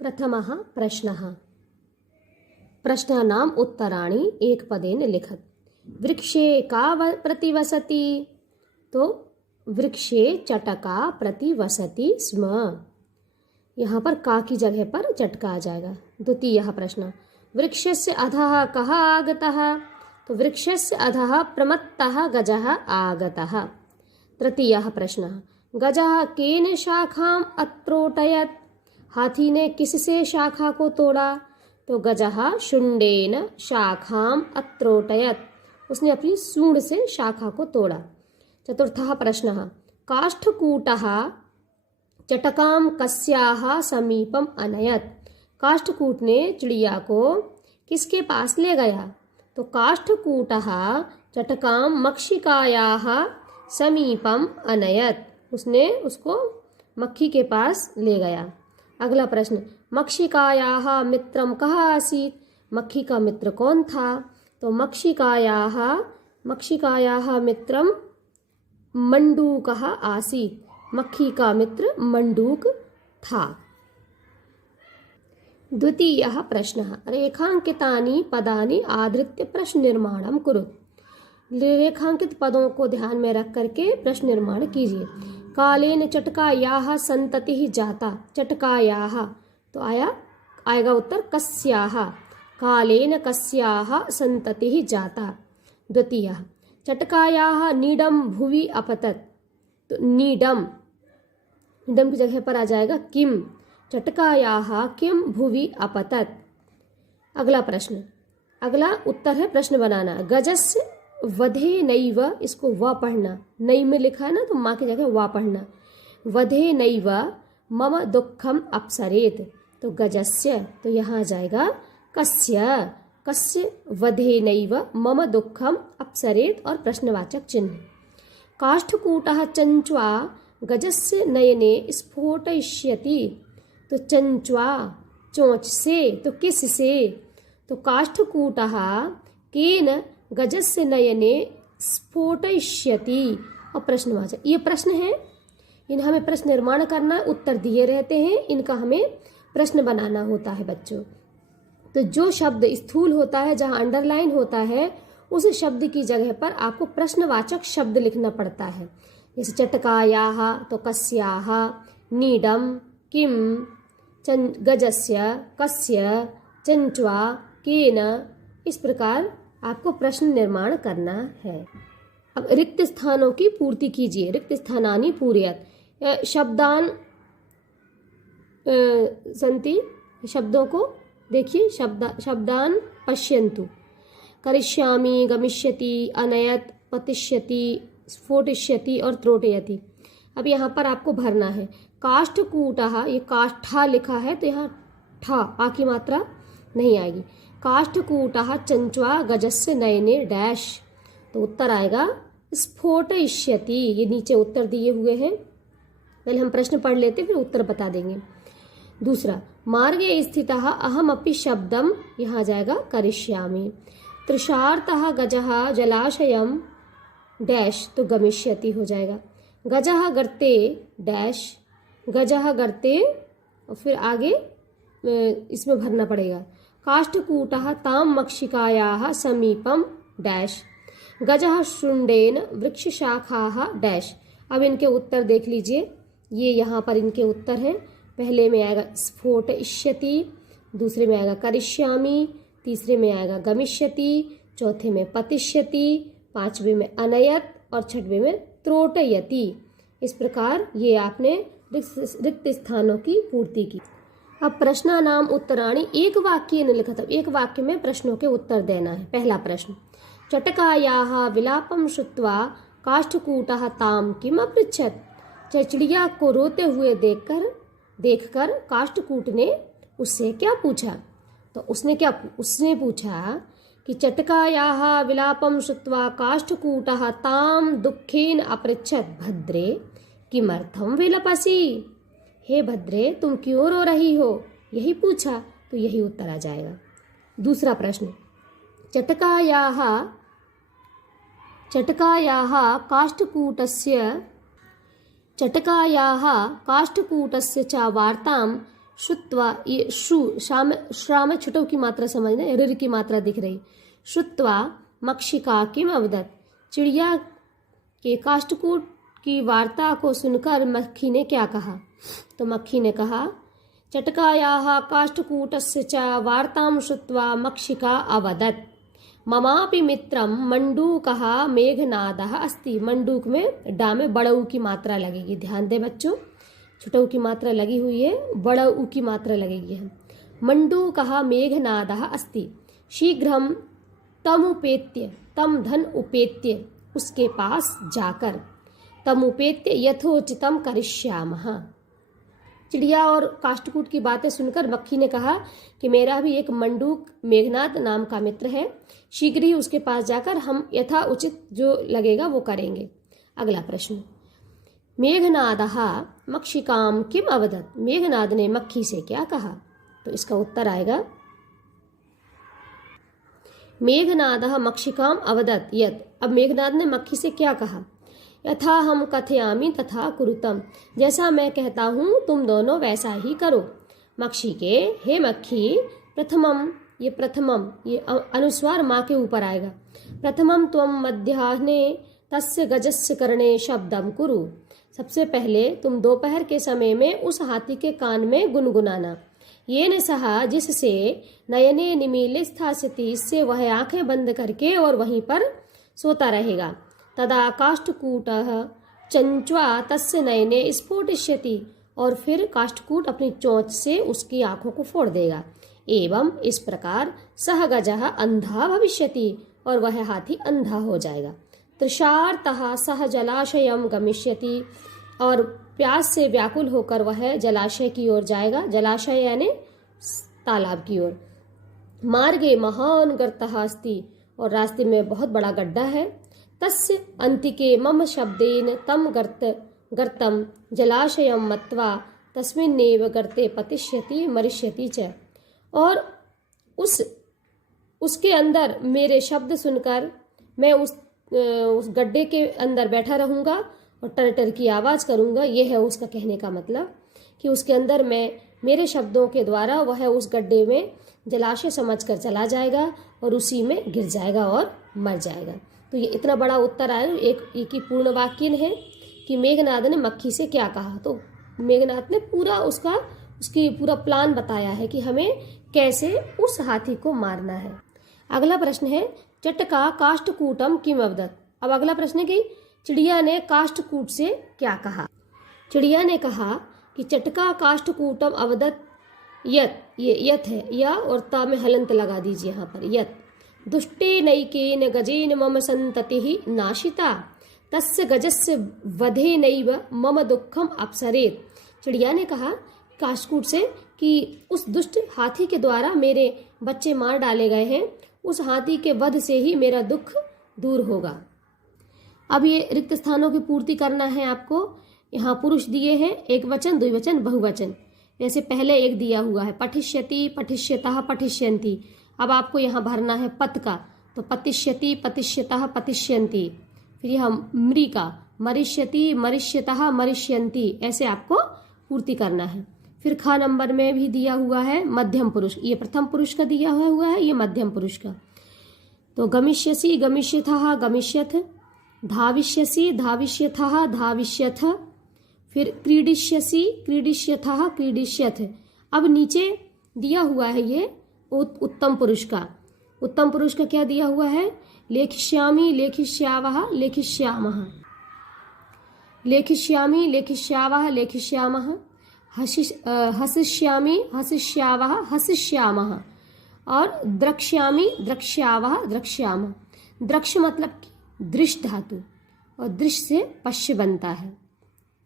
प्रथमः प्रश्नः। प्रश्नानाम् उत्तराणि एकपदेन लिखत। वृक्षे का प्रतिवसति? तो वृक्षे चटका प्रतिवसति स्म। यहाँ पर का की जगह पर चटका आ जाएगा। द्वितीयः प्रश्न। वृक्षस्य अधः कः आगतः? तो वृक्षस्य अधः प्रमत्तः गजः आगतः। तृतीयः प्रश्नः। गजः केन शाखाम् अत्रोटयत्? हाथी ने किससे शाखा को तोड़ा? तो गजः शुंडेन शाखाम् अत्रोटयत्। उसने अपनी सूंड से शाखा को तोड़ा। चतुर्थः प्रश्नः। काष्ठकूटः चटकां कस्याः समीपम् अनयत्? काष्ठकूट ने चिड़िया को किसके पास ले गया? तो काष्ठकूटः चटकां मक्षिकायाः समीपम् अनयत्। उसने उसको मक्खी के पास ले गया। अगला प्रश्न। मक्षिकायाः मित्रं कः आसीत्? मक्खी का मित्र कौन था? तो मक्षिकायाः मित्रं मंडूकः आसीत्। मक्खी का मित्र मंडूक था। द्वितीयः प्रश्नः। रेखांकितानि पदानि आधृत्य प्रश्न निर्माणं कुरु। रेखांकित पदों को ध्यान में रख करके प्रश्न निर्माण कीजिए। कालेन चटकायाः संततिः जाता। चटकायाः तो आएगा उत्तर कस्याः। कालेन कस्याः संततिः जाता। द्वितीयः। चटकायाः नीडं भुवि अपतत्। तो नीडम की जगह पर आ जाएगा किम। चटकायाः किम भुवि अपतत्। अगला प्रश्न। अगला उत्तर है प्रश्न बनाना। गजस्य वधे नैव, इसको व पढ़ना। नई में लिखा है ना, तो माँ की जगह वा पढ़ना। वधे नैव मम दुःखम अपसरेत। तो गजस्य तो यहाँ आ जाएगा कस्य वधे नैव मम दुःखम अपसरेत और प्रश्नवाचक चिन्ह। काष्ठकूटः चंच्वा गजस्य नयने स्फोटयिष्यति। तो चंच्वा चोंच से, तो किस से? तो काष्ठकूटः केन गजस्य नयने स्फोटयिष्यति और प्रश्नवाचक। ये प्रश्न है, इन्हें हमें प्रश्न निर्माण करना है। उत्तर दिए रहते हैं, इनका हमें प्रश्न बनाना होता है बच्चों। तो जो शब्द स्थूल होता है, जहाँ अंडरलाइन होता है, उस शब्द की जगह पर आपको प्रश्नवाचक शब्द लिखना पड़ता है। जैसे चटकायाः तो कस्याः, नीडम किम, गजस्य कस्य, चंच्वा केन। इस प्रकार आपको प्रश्न निर्माण करना है। अब रिक्त स्थानों की पूर्ति कीजिए। रिक्त स्थानानि पूरयत्। शब्दान संति, शब्दों को देखिए। शब्दान पश्यन्तु। करिष्यामि, गमिष्यति, अनयत्, पतिष्यति, स्फोटिष्यति और त्रोटयति। अब यहाँ पर आपको भरना है। काष्ठकूटः, ये काष्ठा लिखा है तो यहाँ ठा आ की मात्रा नहीं आएगी। काष्ठकूटः चंच्वा गजस्य नयने डैश। तो उत्तर आएगा स्फोटयिष्यति। ये नीचे उत्तर दिए हुए हैं, पहले हम प्रश्न पढ़ लेते फिर उत्तर बता देंगे। दूसरा। मार्गे स्थितः अहमपि शब्दम, यहाँ जाएगा करिष्यामि। तृषार्तः गजः जलाशयम डैश, तो गमिष्यति हो जाएगा। गजः गर्ते डैश, गजः गर्ते और फिर आगे इसमें भरना पड़ेगा। काष्ठकूटः तां मक्षिकायाः समीपम डैश, गजः शुंडेन वृक्षशाखाः डैश। अब इनके उत्तर देख लीजिए। ये यहाँ पर इनके उत्तर हैं। पहले में आएगा स्फोटयिष्यति, दूसरे में आएगा करिष्यामि, तीसरे में आएगा गमिष्यति, चौथे में पतिष्यति, पांचवे में अनयत और छठवें में त्रोटयति। इस प्रकार ये आपने रिक्त स्थानों की पूर्ति की। अब प्रश्नानाम उत्तराणि एक वाक्य ने लिखा था। एक वाक्य में प्रश्नों के उत्तर देना है। पहला प्रश्न। चटकायाः विलापं श्रुत्वा काष्ठकूटः तां किम अपृच्छत्। चिड़िया को रोते हुए देखकर काष्ठकूट ने उससे क्या पूछा? तो उसने पूछा कि चटकायाः विलापं श्रुत्वा काष्ठकूटः तां दुःखेन अपृच्छत् भद्रे किमर्थं विलपसि। हे भद्रे, तुम क्यों रो रही हो? यही पूछा, तो यही उत्तर आ जाएगा। दूसरा प्रश्न। चटकायाः काष्ठकूटस्य च वार्तां श्रुत्वा, ये श्रु श्रा में छुटव की मात्रा समझना, ऋ की मात्रा दिख रही। श्रुत्वा मक्षिका किम अवदत्, चिड़िया के काष्ठकूट की वार्ता को सुनकर मक्खी ने क्या कहा? तो मक्खी ने कहा, चटकायाः काष्ठकूटस्य च वार्तां श्रुत्वा मक्षिका अवदत्, ममापि मित्रं मंडूकः मेघनादः अस्ति। मंडूक में डा में बड़ऊ की मात्रा लगेगी, ध्यान दे बच्चों, छुटऊ की मात्रा लगी हुई है, बड़ऊ की मात्रा लगेगी है। मंडूकः मेघनादः अस्ति, शीघ्रं तमुपेत्य, तम धन उपेत्य, उसके पास जाकर, तमुपेत्य यथोचितं करिष्यामः। चिड़िया और काष्ठकूट की बातें सुनकर मक्खी ने कहा कि मेरा भी एक मंडूक मेघनाद नाम का मित्र है, शीघ्र ही उसके पास जाकर हम यथा उचित जो लगेगा वो करेंगे। अगला प्रश्न, मेघनादः मक्षिकां किम अवदत्, मेघनाद ने मक्खी से क्या कहा? तो इसका उत्तर आएगा, मेघनादः मक्षिकां अवदत् यत्, अब मेघनाद ने मक्खी से क्या कहा? यथा हम कथयामि तथा कुरुतम, जैसा मैं कहता हूँ तुम दोनों वैसा ही करो। मक्षी के, हे मक्खी, प्रथमम, ये प्रथमम, ये अनुस्वार माँ के ऊपर आएगा। प्रथमम त्वं मध्याह्ने तस्य गजस्य कर्णे शब्दम कुरु, सबसे पहले तुम दोपहर के समय में उस हाथी के कान में गुनगुनाना। येन सहा, जिससे, नयने निमीलित स्थास्यति, इससे वह आंखें बंद करके और वहीं पर सोता रहेगा। तदा काष्ठकूटः चंच्वा तस्य नयने स्फोटिष्यति, और फिर काष्ठकूट अपनी चोंच से उसकी आंखों को फोड़ देगा। एवं इस प्रकार सह गजः अंधा भविष्यति, और वह हाथी अंधा हो जाएगा। तृषार्तः सह जलाशयं गमिष्यति, और प्यास से व्याकुल होकर वह जलाशय की ओर जाएगा, जलाशय यानी तालाब की ओर। मार्गे महान गर्तः अस्ति, और रास्ते में बहुत बड़ा गड्ढा है। तस्य अंतिके मम शब्देन तम गर्तम जलाशयं मत्वा तस्मिन्नेव गर्ते पतिष्यति मरिष्यति च, और उसके अंदर मेरे शब्द सुनकर मैं उस गड्ढे के अंदर बैठा रहूंगा और टर टर की आवाज करूंगा। यह है उसका कहने का मतलब, कि उसके अंदर मैं मेरे शब्दों के द्वारा वह उस गड्ढे में जलाशय समझकर चला जाएगा और उसी में गिर जाएगा और मर जाएगा। तो ये इतना बड़ा उत्तर आया। एक ही पूर्ण वाक्य है कि मेघनाद ने मक्खी से क्या कहा। तो मेघनाद ने पूरा उसकी पूरा प्लान बताया है कि हमें कैसे उस हाथी को मारना है। अगला प्रश्न है, चटका काष्ठकूटम किम अवदत्। अब अगला प्रश्न है कि चिड़िया ने काष्ठकूट से क्या कहा। चिड़िया ने कहा कि चटका काष्ठकूटम अवदत् यत्, ये यत है, या और ता में हलंत लगा दीजिए यहाँ पर, यत् दुष्टे नैकेन गजेन मम संततिः नाशिता, तस्य गजस्य वधे नैव मम दुःखम अपसरेत। चिड़िया ने कहा काष्ठकूट से कि उस दुष्ट हाथी के द्वारा मेरे बच्चे मार डाले गए हैं, उस हाथी के वध से ही मेरा दुख दूर होगा। अब ये रिक्त स्थानों की पूर्ति करना है आपको। यहाँ पुरुष दिए हैं, एक वचन, द्विवचन, बहुवचन। जैसे पहले एक दिया हुआ है पठिष्यति, पठिष्यतः, पठिष्यन्ति। अब आपको यहाँ भरना है पत का, तो पतिष्यति, पतिष्यतः, पतिष्यन्ति। फिर यहाँ मृ का, मरिष्यति, मरिष्यतः, मरिष्यन्ति। ऐसे आपको पूर्ति करना है। फिर खा नंबर में भी दिया हुआ है मध्यम पुरुष, ये प्रथम पुरुष का दिया हुआ है, ये मध्यम पुरुष का। तो गमिष्यसि, गमिष्यथः, गमिष्यथ, धाविष्यसि, धाविष्यथः, धाविष्यथ। फिर क्रीडिष्यसि, क्रीडिष्यथः, क्रीडिष्यथ। अब नीचे दिया हुआ है ये उत्तम पुरुष का। उत्तम पुरुष का क्या दिया हुआ है, लेखिष्यामि, लेखिष्यावः, लेखिष्यामः, लेखिष्यामि, लेखिष्यावः, लेखिष्यामः, हसिष्यामि, हसिष्यावः, हसिष्यामः, और द्रक्ष्यामि, द्रक्ष्यावः, द्रक्ष्यामः। द्रक्ष मतलब दृश्य धातु, और दृश्य से पश्य बनता है,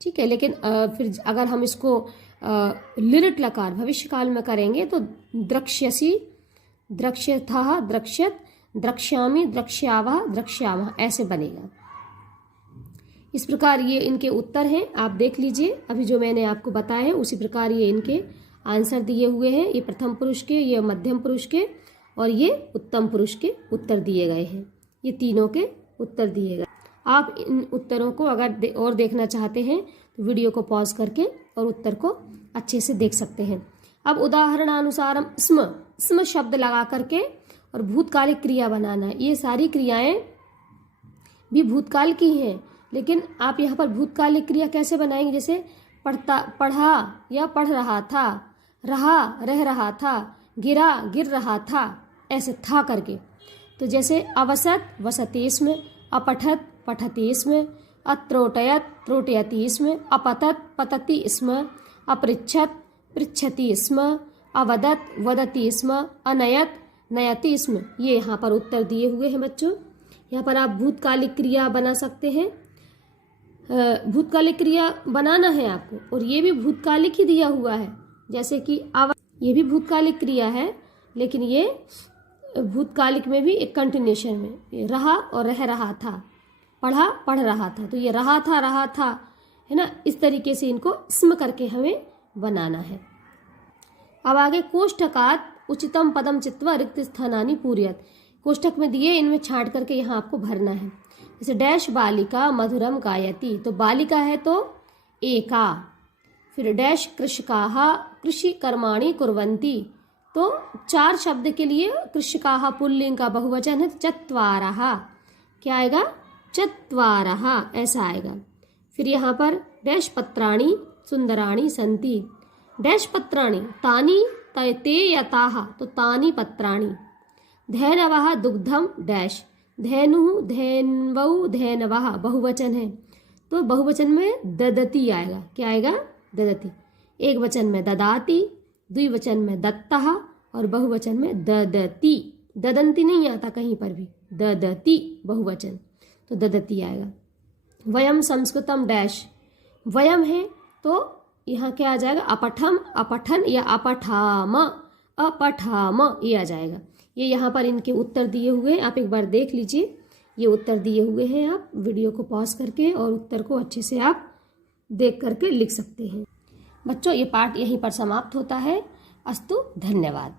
ठीक है। लेकिन फिर अगर हम इसको लिट लकार भविष्य काल में करेंगे तो द्रक्ष्यसि, द्रक्ष्यथः, द्रक्ष्यत, द्रक्ष्यामि, द्रक्ष्यावः, द्रक्ष्यामः, ऐसे बनेगा। इस प्रकार ये इनके उत्तर हैं, आप देख लीजिए। अभी जो मैंने आपको बताया है उसी प्रकार ये इनके आंसर दिए हुए हैं। ये प्रथम पुरुष के, ये मध्यम पुरुष के, और ये उत्तम पुरुष के उत्तर दिए गए हैं। ये तीनों के उत्तर दिए गए। आप इन उत्तरों को अगर और देखना चाहते हैं तो वीडियो को पॉज करके और उत्तर को अच्छे से देख सकते हैं। अब उदाहरणानुसारम स्म शब्द लगा करके और भूतकालिक क्रिया बनाना है। ये सारी क्रियाएं भी भूतकाल की हैं, लेकिन आप यहाँ पर भूतकालिक क्रिया कैसे बनाएंगे? जैसे पढ़ा या पढ़ रहा था, रहा रह रहा था, गिरा गिर रहा था, ऐसे था करके। तो जैसे अवसत वसति स्म, अपठत पठति स्म, अत्रोटयत त्रोटयति स्म, अपतत पतति स्म, अपृच्छत पृच्छति स्म, अवदत वदति स्म, अनयत नयति स्म। ये यहाँ पर उत्तर दिए हुए हैं बच्चों। यहाँ पर आप भूतकालिक क्रिया बना सकते हैं। भूतकालिक क्रिया बनाना है आपको, और ये भी भूतकालिक ही दिया हुआ है। जैसे कि ये भी भूतकालिक क्रिया है, लेकिन ये भूतकालिक में भी एक कंटिन्यूशन में, ये रहा और रह रहा था, पढ़ा पढ़ रहा था, तो ये रहा था है ना। इस तरीके से इनको स्म करके हमें बनाना है। अब आगे कोष्ठकात उचितम पदम चित्वा रिक्त स्थानानि पूर्यत। कोष्ठक में दिए, इनमें छांट करके यहाँ आपको भरना है। जैसे डैश बालिका मधुरम गायति, तो बालिका है तो एका। फिर डैश कृषकाः कृषि कर्माणि कुर्वन्ति, तो 4 शब्द के लिए कृषकाः पुल्लिंग का बहुवचन है, चत्वारः क्या आएगा? चत्वारः ऐसा आएगा। फिर यहाँ पर डैश पत्राणि सुंदराणि सन्ति, डैश पत्राणि तानि ते यताः, तो तानि पत्राणि। धैनवः दुग्धम डैश, धैनुः धैन्वौ धैनवः बहुवचन है, तो बहुवचन में ददति आएगा। क्या आएगा? ददति। एक वचन में ददाति, द्विवचन में दत्तः और बहुवचन में ददति। ददंती नहीं आता कहीं पर भी, ददति बहुवचन, तो ददति आएगा। वयम संस्कृतम डैश, वयम है तो यहाँ क्या आ जाएगा? अपठम अपठन या अपठाम अपठाम, ये आ जाएगा। ये यहाँ पर इनके उत्तर दिए हुए हैं, आप एक बार देख लीजिए। ये उत्तर दिए हुए हैं, आप वीडियो को पॉज करके और उत्तर को अच्छे से आप देख करके लिख सकते हैं। बच्चों, ये पाठ यहीं पर समाप्त होता है। अस्तु, धन्यवाद।